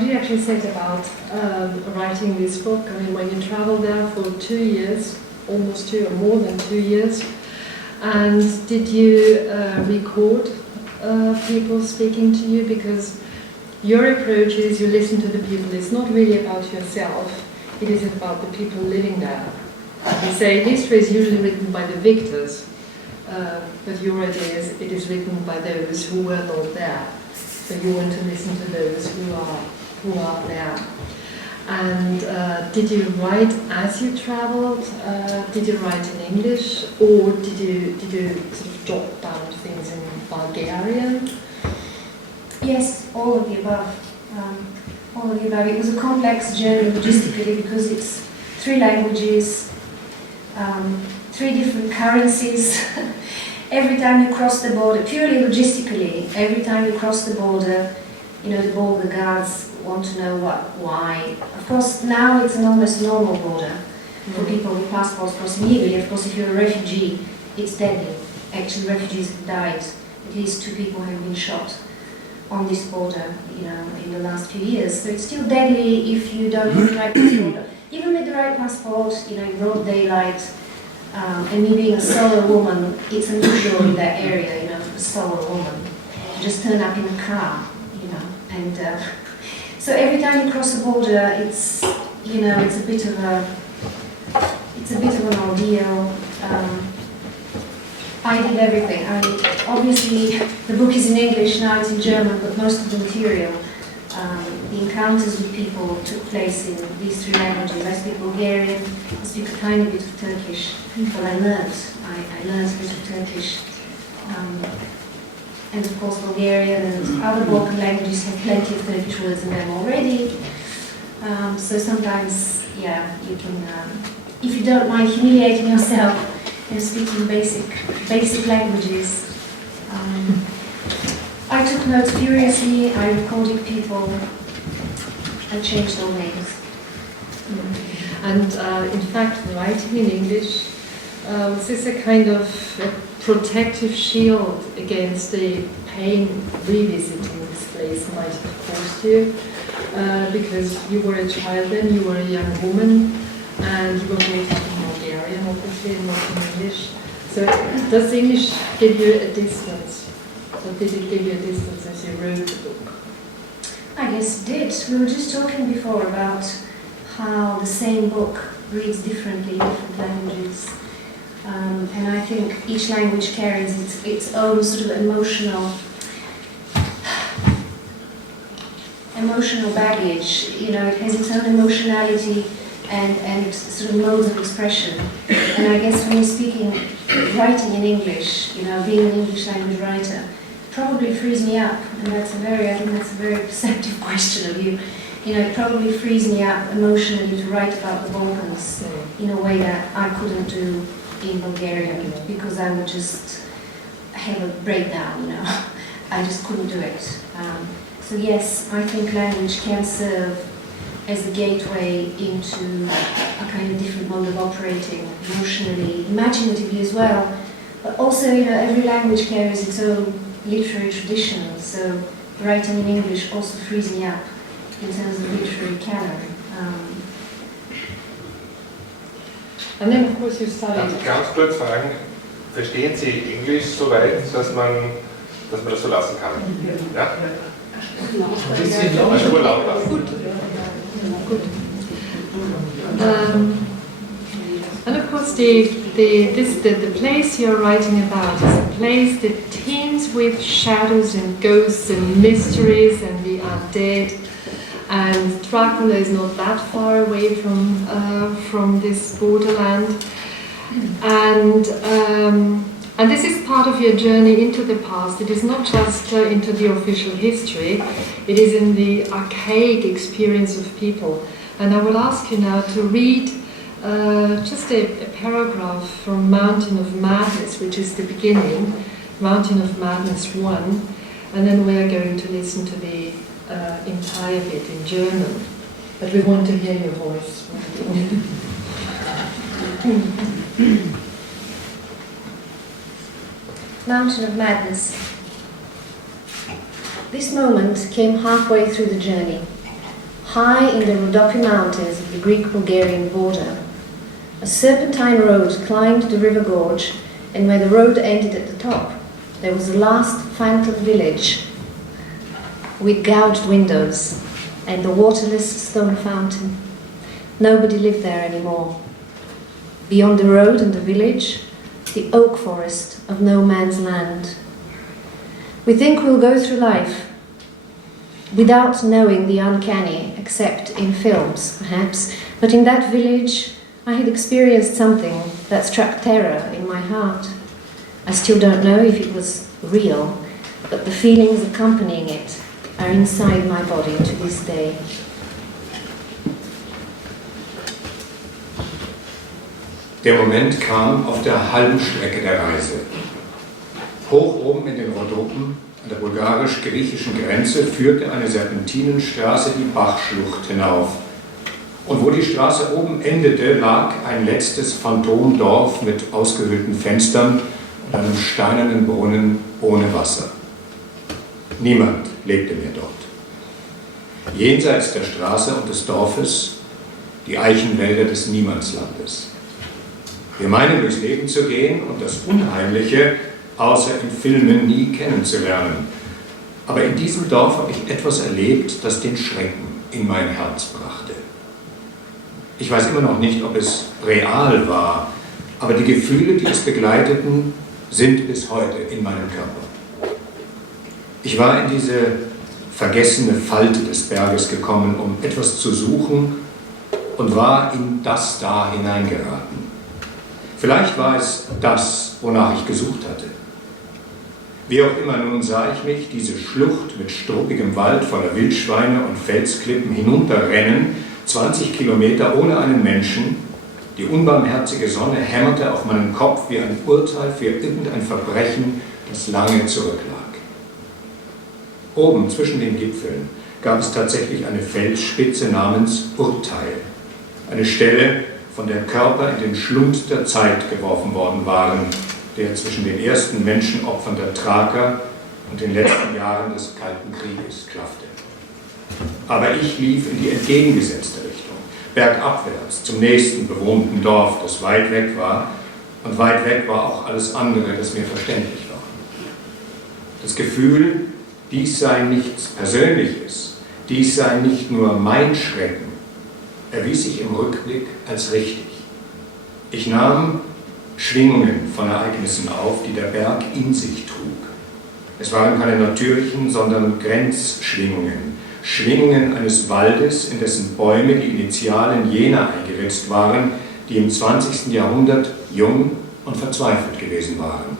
What did you actually say about writing this book? I mean, when you traveled there for 2 years, almost 2 or more than 2 years, and did you record people speaking to you? Because your approach is you listen to the people. It's not really about yourself. It is about the people living there. You say history is usually written by the victors, but your idea is it is written by those who were not there. So you want to listen to those who are there. And did you write as you traveled? Did you write in English, or did you sort of jot down things in Bulgarian? Yes, all of the above. All of the above. It was a complex journey logistically because it's 3 languages, 3 different currencies. Every time you cross the border, purely logistically, every time you cross the border, you know, the border guards want to know why. Of course, now it's an almost normal border for people with passports crossing legally. Of course, if you're a refugee, it's deadly. Actually, refugees have died. At least 2 people have been shot on this border, you know, in the last few years. So it's still deadly if you don't have the right passport. Even with the right passport, you know, in broad daylight, and me being a solo woman, it's unusual in that area, you know, for a solo woman to just turn up in a car, you know, and so every time you cross the border, it's, you know, it's a bit of an ordeal. I did everything. Obviously, the book is in English, now it's in German, but most of the material, the encounters with people took place in these 3 languages. I speak Bulgarian, I speak a tiny bit of Turkish, but I learned a bit of Turkish. And of course Bulgarian and other Balkan languages have plenty of Turkish words in them already. So sometimes, yeah, you can, if you don't mind humiliating yourself and speaking basic languages. I took notes furiously, I recorded people, I changed all names. And in fact, writing in English, was this a kind of a protective shield against the pain revisiting this place might have caused you? Because you were a child then, you were a young woman, and you were brought up in Bulgarian, obviously, and not in English. So does English give you a distance? Or did it give you a distance as you wrote the book? I guess it did. We were just talking before about how the same book reads differently in different languages. And I think each language carries its own sort of emotional baggage. You know, it has its own emotionality and its sort of modes of expression. And I guess when you're writing in English, you know, being an English language writer, probably frees me up, and I think that's a very perceptive question of you. You know, it probably frees me up emotionally to write about the Balkans in a way that I couldn't do in Bulgarian, because I would just have a breakdown, you know. I just couldn't do it. So yes, I think language can serve as a gateway into a kind of different mode of operating, emotionally, imaginatively as well. But also, you know, every language carries its own literary tradition, so writing in English also frees me up in terms of literary canon. And then of course you studied. Darf ich ganz kurz fragen, verstehen Sie Englisch so weit, dass man das so lassen kann? Ja? Nur laut lassen. Gut. And of course the place you're writing about is a place that teems with shadows and ghosts and mysteries and the undead. And Dracula is not that far away from this borderland. And this is part of your journey into the past. It is not just into the official history, it is in the archaic experience of people. And I will ask you now to read just a paragraph from Mountain of Madness, which is the beginning, Mountain of Madness 1, and then we are going to listen to the entire bit in German. But we want to hear your voice. Mountain of Madness. This moment came halfway through the journey. high in the Rhodope Mountains of the Greek-Bulgarian border. A serpentine road climbed the river gorge, and where the road ended at the top, there was a last phantom village with gouged windows and the waterless stone fountain. Nobody lived there anymore. Beyond the road and the village, the oak forest of no man's land. We think we'll go through life without knowing the uncanny, except in films, perhaps, but in that village I had experienced something that struck terror in my heart. I still don't know if it was real, but the feelings accompanying it are inside my body to this day. Der Moment kam auf der halben Strecke der Reise. Hoch oben in den Rhodopen, an der bulgarisch-griechischen Grenze, führte eine Serpentinenstraße die Bachschlucht hinauf. Und wo die Straße oben endete, lag ein letztes Phantomdorf mit ausgehöhlten Fenstern und einem steinernen Brunnen ohne Wasser. Niemand lebte mehr dort. Jenseits der Straße und des Dorfes die Eichenwälder des Niemandslandes. Wir meinen, durchs Leben zu gehen und das Unheimliche, außer in Filmen, nie kennenzulernen. Aber in diesem Dorf habe ich etwas erlebt, das den Schrecken in mein Herz brachte. Ich weiß immer noch nicht, ob es real war, aber die Gefühle, die es begleiteten, sind bis heute in meinem Körper. Ich war in diese vergessene Falte des Berges gekommen, um etwas zu suchen, und war in das da hineingeraten. Vielleicht war es das, wonach ich gesucht hatte. Wie auch immer, nun sah ich mich diese Schlucht mit struppigem Wald voller Wildschweine und Felsklippen hinunterrennen, 20 Kilometer ohne einen Menschen. Die unbarmherzige Sonne hämmerte auf meinen Kopf wie ein Urteil für irgendein Verbrechen, das lange zurücklag. Oben zwischen den Gipfeln gab es tatsächlich eine Felsspitze namens Urteil, eine Stelle, von der Körper in den Schlund der Zeit geworfen worden waren, der zwischen den ersten Menschenopfern der Thraker und den letzten Jahren des Kalten Krieges klaffte. Aber ich lief in die entgegengesetzte Richtung, bergabwärts zum nächsten bewohnten Dorf, das weit weg war, und weit weg war auch alles andere, das mir verständlich war. Das Gefühl, dies sei nichts Persönliches, dies sei nicht nur mein Schrecken, erwies sich im Rückblick als richtig. Ich nahm Schwingungen von Ereignissen auf, die der Berg in sich trug. Es waren keine natürlichen, sondern Grenzschwingungen, Schwingungen eines Waldes, in dessen Bäume die Initialen jener eingeritzt waren, die im 20. Jahrhundert jung und verzweifelt gewesen waren.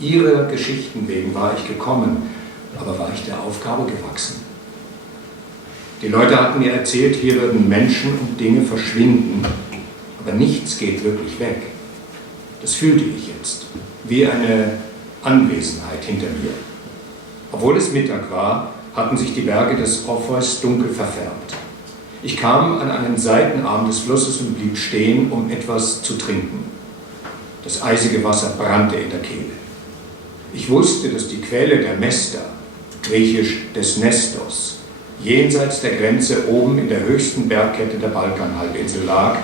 Ihrer Geschichten wegen war ich gekommen, aber war ich der Aufgabe gewachsen? Die Leute hatten mir erzählt, hier würden Menschen und Dinge verschwinden, aber nichts geht wirklich weg. Das fühlte ich jetzt, wie eine Anwesenheit hinter mir. Obwohl es Mittag war, hatten sich die Berge des Orpheus dunkel verfärbt. Ich kam an einen Seitenarm des Flusses und blieb stehen, um etwas zu trinken. Das eisige Wasser brannte in der Kehle. Ich wusste, dass die Quelle der Mesta, griechisch des Nestos, jenseits der Grenze oben in der höchsten Bergkette der Balkanhalbinsel lag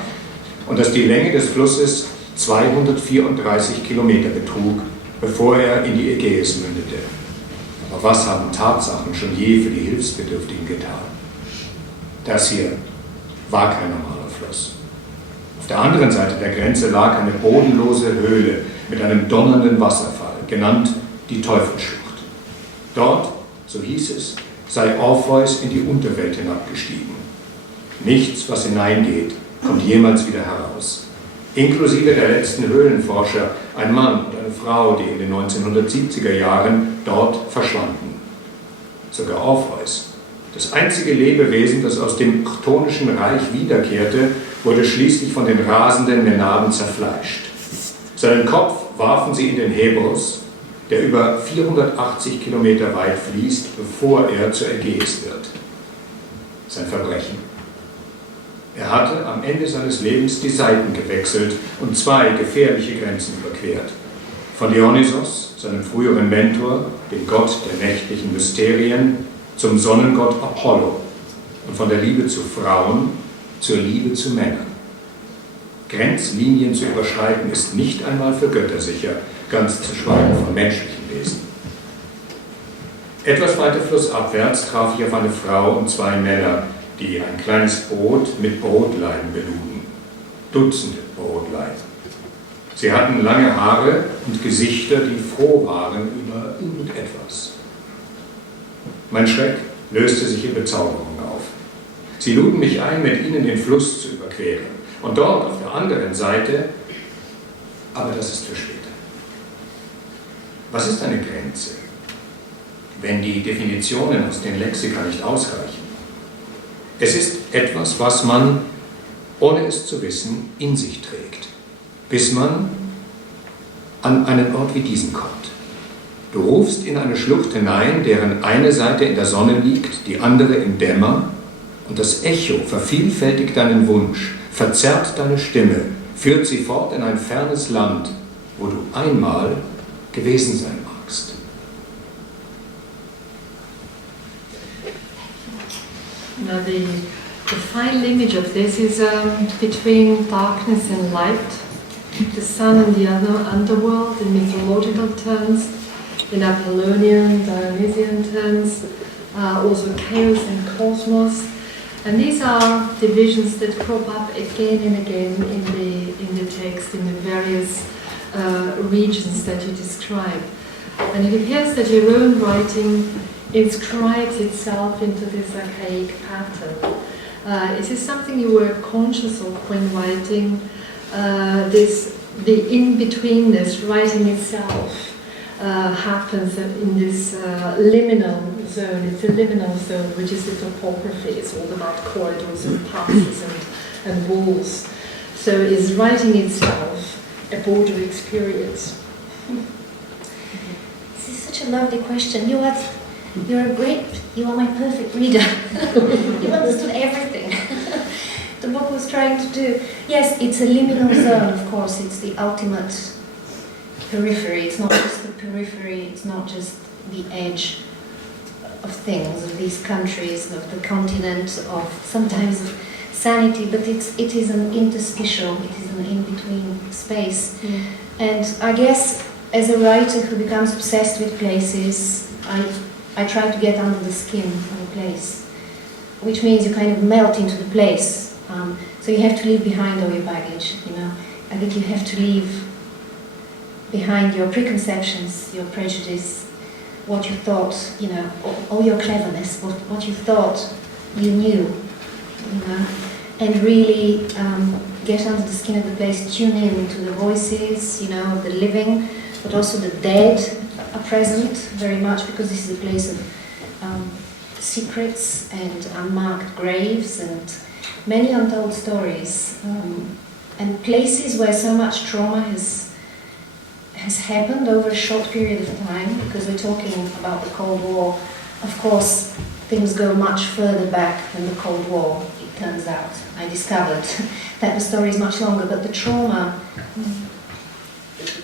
und dass die Länge des Flusses 234 Kilometer betrug, bevor er in die Ägäis mündete. Aber was haben Tatsachen schon je für die Hilfsbedürftigen getan? Das hier war kein normaler Fluss. Auf der anderen Seite der Grenze lag eine bodenlose Höhle mit einem donnernden Wasserfall, genannt die Teufelsschlucht. Dort, so hieß es, sei Orpheus in die Unterwelt hinabgestiegen. Nichts, was hineingeht, kommt jemals wieder heraus. Inklusive der letzten Höhlenforscher, ein Mann und eine Frau, die in den 1970er Jahren dort verschwanden. Sogar Orpheus, das einzige Lebewesen, das aus dem chthonischen Reich wiederkehrte, wurde schließlich von den rasenden Mänaden zerfleischt. Seinen Kopf warfen sie in den Hebrus, der über 480 Kilometer weit fließt, bevor er zur Ägäis wird. Sein Verbrechen. Er hatte am Ende seines Lebens die Seiten gewechselt und 2 gefährliche Grenzen überquert. Von Dionysos, seinem früheren Mentor, dem Gott der nächtlichen Mysterien, zum Sonnengott Apollo, und von der Liebe zu Frauen zur Liebe zu Männern. Grenzlinien zu überschreiten ist nicht einmal für Götter sicher, ganz zu schweigen von menschlichen Wesen. Etwas weiter flussabwärts traf ich auf eine Frau und zwei Männer, die ein kleines Boot mit Brotleinen beluden. Dutzende Brotleinen. Sie hatten lange Haare und Gesichter, die froh waren über irgendetwas. Mein Schreck löste sich in Bezauberung auf. Sie luden mich ein, mit ihnen den Fluss zu überqueren. Und dort auf der anderen Seite, aber das ist für später. Was ist eine Grenze, wenn die Definitionen aus den Lexika nicht ausreichen? Es ist etwas, was man, ohne es zu wissen, in sich trägt, bis man an einen Ort wie diesen kommt. Du rufst in eine Schlucht hinein, deren eine Seite in der Sonne liegt, die andere im Dämmer, und das Echo vervielfältigt deinen Wunsch, verzerrt deine Stimme, führt sie fort in ein fernes Land, wo du einmal gewesen sein magst. Now the final image of this is between darkness and light, the sun and the other underworld in mythological terms, in Apollonian, Dionysian terms, also chaos and cosmos. And these are divisions that crop up again and again in the text, in the various regions that you describe. And it appears that your own writing inscribes itself into this archaic pattern. Is this something you were conscious of when writing the in-betweenness, writing itself happens in this liminal zone? It's a liminal zone, which is the topography. It's all about corridors and passes and walls. So is writing itself a border experience? This is such a lovely question. You are my perfect reader. You understood everything the book was trying to do. Yes, it's a liminal zone, of course. It's the ultimate periphery. It's not just the periphery, it's not just the edge of things, of these countries, of the continent, of sometimes of sanity, but it is an interstitial, it is an in-between space. Mm. And I guess as a writer who becomes obsessed with places, I try to get under the skin of a place, which means you kind of melt into the place. So you have to leave behind all your baggage, you know. I think you have to leave behind your preconceptions, your prejudice, what you thought, you know, all your cleverness, what you thought you knew, you know, and really get under the skin of the place, tune in to the voices, you know, of the living, but also the dead are present very much, because this is a place of secrets and unmarked graves and many untold stories, and places where so much trauma has happened over a short period of time, because we're talking about the Cold War. Of course, things go much further back than the Cold War, it turns out. I discovered that the story is much longer, but the trauma,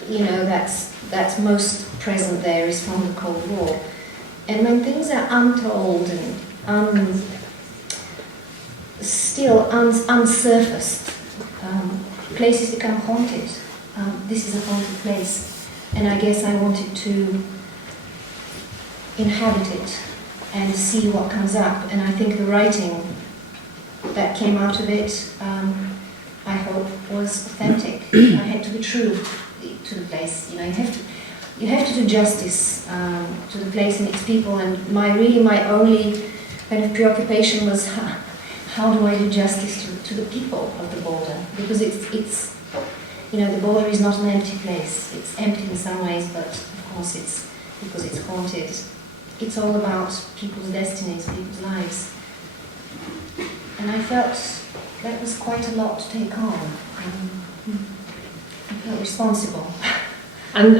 you know, that's most present there is from the Cold War. And when things are untold and still unsurfaced, places become haunted. This is a haunted place, and I guess I wanted to inhabit it and see what comes up. And I think the writing that came out of it, I hope, was authentic. I had to be true to the place. You know, you have to do justice to the place and its people. And my only kind of preoccupation was how do I do justice to the people of the border? Because it's you know, the border is not an empty place. It's empty in some ways, but of course it's because it's haunted. It's all about people's destinies, people's lives. And I felt that was quite a lot to take on. I felt responsible. And